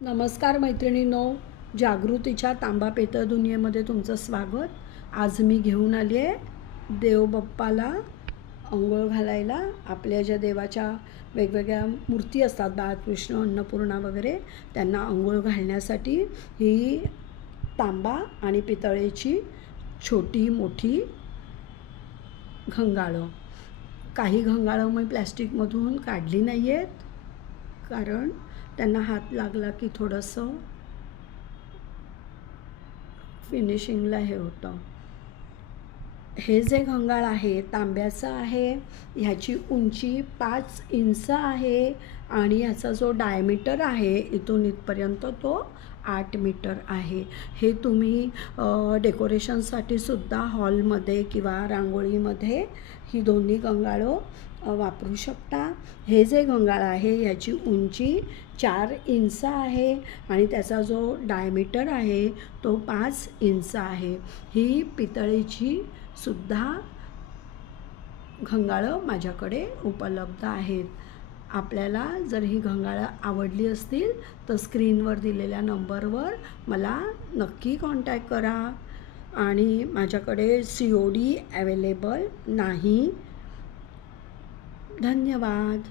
नमस्कार मैत्रिणींनो जागृतीच्या तांबा पेतळ दुनियेमध्ये तुमचं स्वागत. आज मी घेऊन आली आहे देवबाप्पाला अंघोळ घालायला. आपल्या ज्या देवाच्या वेगवेगळ्या मूर्ती असतात बाळकृष्ण अन्नपूर्णा वगैरे त्यांना अंघोळ घालण्यासाठी ही तांबा आणि पितळेची छोटी मोठी घंगाळं. काही घंगाळं मी प्लॅस्टिकमधून काढली नाही आहेत कारण त्यांना हात लागला की थोडंसं फिनिशिंगला हे होतं. हे जे घंगाळ आहे तांब्याचं आहे ह्याची उंची पाच इंच आहे आणि ह्याचा जो डायमीटर आहे इथून इथपर्यंत तो आठ मीटर आहे. हे तुम्ही डेकोरेशनसाठी सुद्धा हॉलमध्ये किंवा रांगोळीमध्ये ही दोन्ही गंगाळं वापरू शकता. हे जे गंगाळ आहे ह्याची उंची चार इंच आहे आणि त्याचा जो डायमीटर आहे तो पाच इंच आहे. ही पितळेची सुद्धा घंगाळं माझ्याकडे उपलब्ध आहेत. आपल्याला जर ही घंगाळं आवडली असतील तर स्क्रीनवर दिलेल्या नंबरवर मला नक्की कॉन्टॅक्ट करा. आणि माझ्याकडे सी ओ डी अवेलेबल नाही. धन्यवाद.